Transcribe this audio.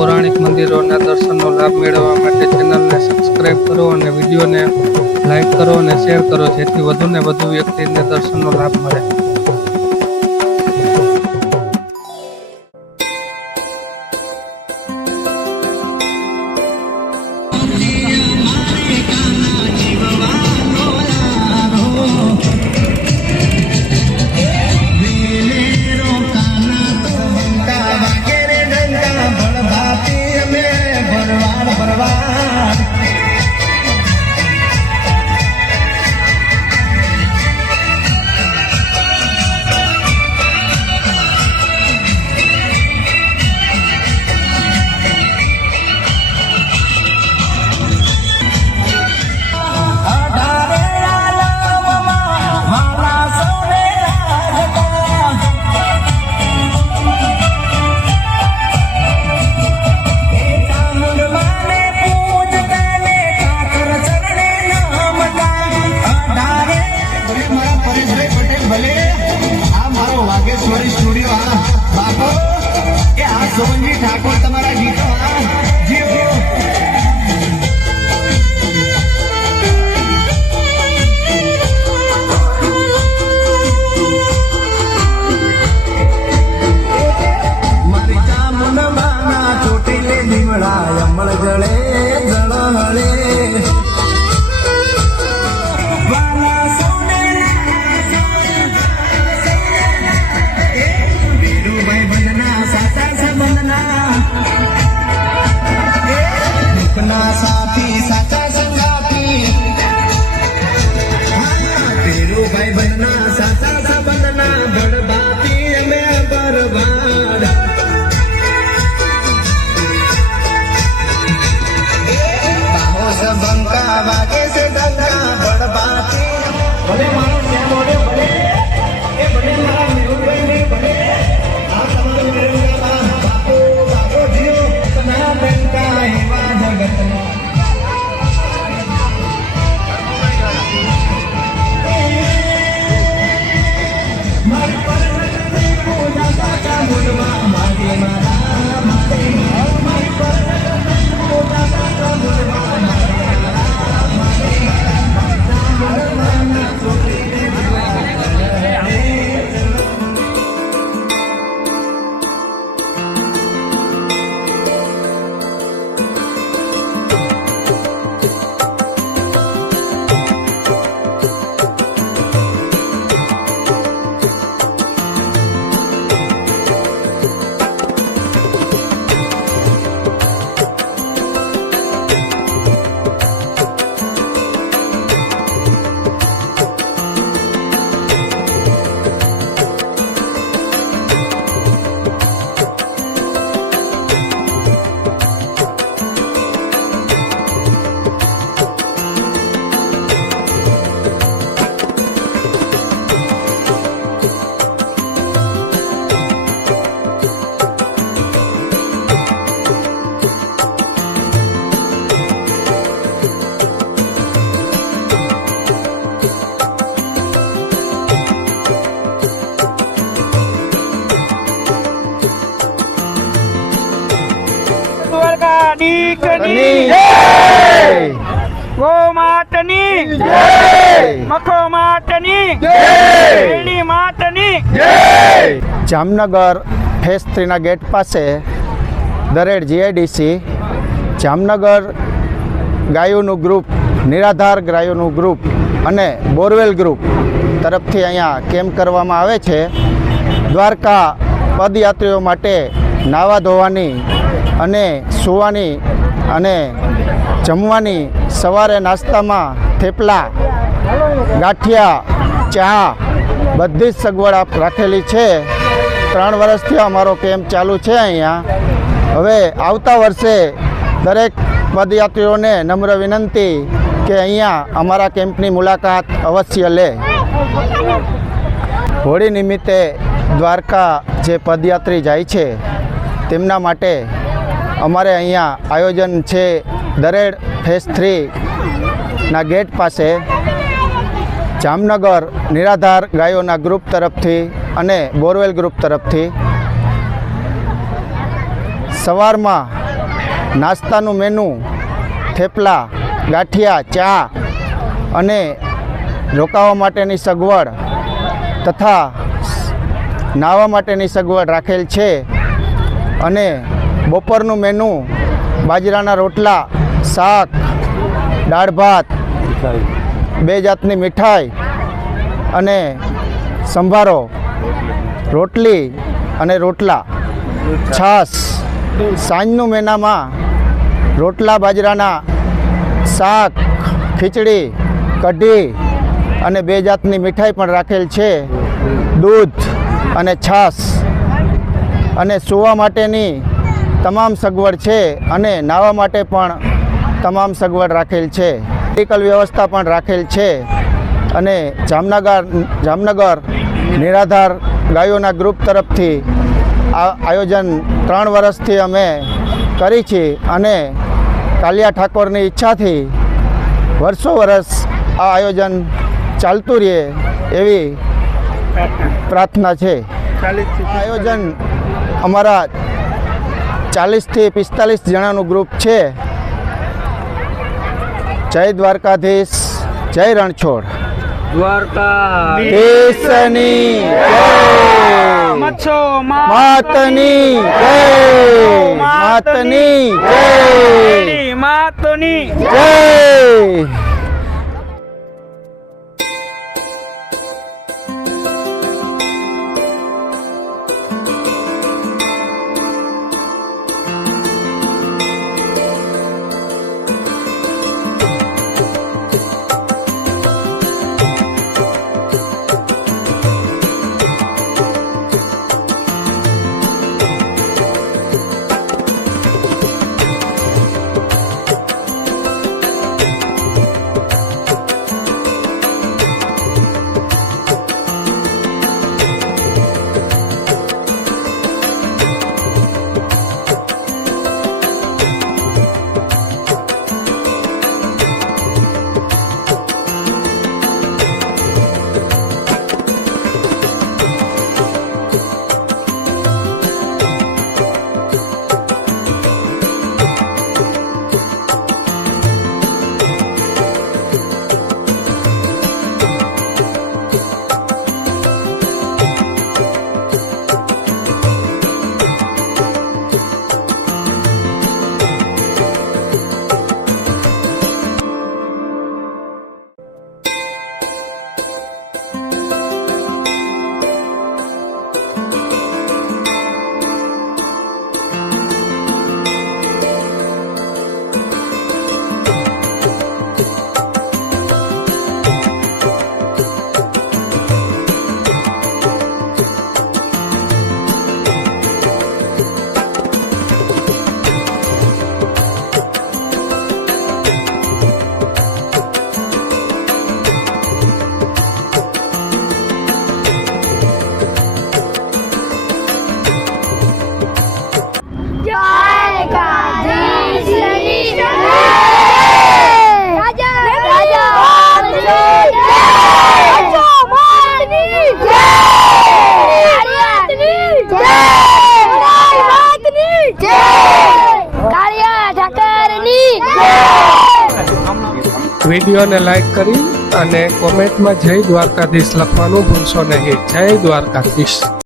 પૌરાણિક મંદિરોના દર્શનનો લાભ મેળવવા માટે ચેનલને સબસ્ક્રાઇબ કરો અને વિડીયોને લાઈક કરો અને શેર કરો, જેથી વધુને વધુ વ્યક્તિને દર્શનનો લાભ મળે. સોમનજી ઠાકોર તમારા દ્વારકાધીશની ગો માતની મખો માતની શેરડી માતની જામનગર ફેસ થ્રીના ગેટ પાસે દરેડ જીઆઈડીસી જામનગર ગાયોનું ગ્રુપ નિરાધાર ગાયોનું ગ્રુપ અને બોરવેલ ગ્રુપ તરફથી અહીંયા કેમ્પ કરવામાં આવે છે. દ્વારકા પદયાત્રીઓ માટે નાવા ધોવાની અને સુવાની અને જમવાની સવારે નાસ્તામાં થેપલા, ગાંઠિયા, ચા બધી જ સગવડ આપ રાખેલી છે. ત્રણ વર્ષથી અમારો કેમ્પ ચાલુ છે અહીંયા. હવે આવતા વર્ષે દરેક પદયાત્રીઓને નમ્ર વિનંતી કે અહીંયા અમારા કેમ્પની મુલાકાત અવશ્ય લે. હોળી નિમિત્તે દ્વારકા જે પદયાત્રી જાય છે, તેમના માટે અમારે અહીંયા આયોજન છે દરેડ ફેસ થ્રીના ગેટ પાસે. જામનગર નિરાધાર ગાયોના ગ્રુપ તરફથી અને બોરવેલ ગ્રુપ તરફથી. સવારમાં નાસ્તાનું મેનુ, થેપલા, ગાંઠિયા, ચા અને રોકાવા માટેની સગવડ તથા નાહવા માટેની સગવડ રાખેલ છે. અને બપોરનું મેનુ બાજરાના રોટલા શાક દાળ ભાત બે જાતની મીઠાઈ અને સંભારો રોટલી અને રોટલા. છાશ. સાંજનું મેનામાં રોટલા બાજરાના શાક ખીચડી કઢી અને બે જાતની મીઠાઈ પણ રાખેલ છે. દૂધ અને છાશ. અને સૂવા માટેની તમામ સગવડ છે અને નાહવા માટે પણ તમામ સગવડ રાખેલ છે. મેડિકલ વ્યવસ્થા પણ રાખેલ છે અને જામનગર જામનગર નિરાધાર ગાયોના ગ્રુપ તરફથી આ આયોજન ત્રણ વર્ષથી અમે કરી છે અને કાલિયા ઠાકોરની ઈચ્છાથી વર્ષો વર્ષ આ આયોજન ચાલતું રહે એવી પ્રાર્થના છે. આયોજન અમારા ચાલીસથી પિસ્તાલીસ જણાનું ગ્રુપ છે. જય દ્વારકાધીશ જય રણછોડ. દ્વારકા દેશની માતની માતની માતની જય. વિડીયોને લાઈક કરી અને કોમેન્ટમાં જય દ્વારકાધીશ લખવાનું ભૂલશો નહીં. જય દ્વારકાધીશ.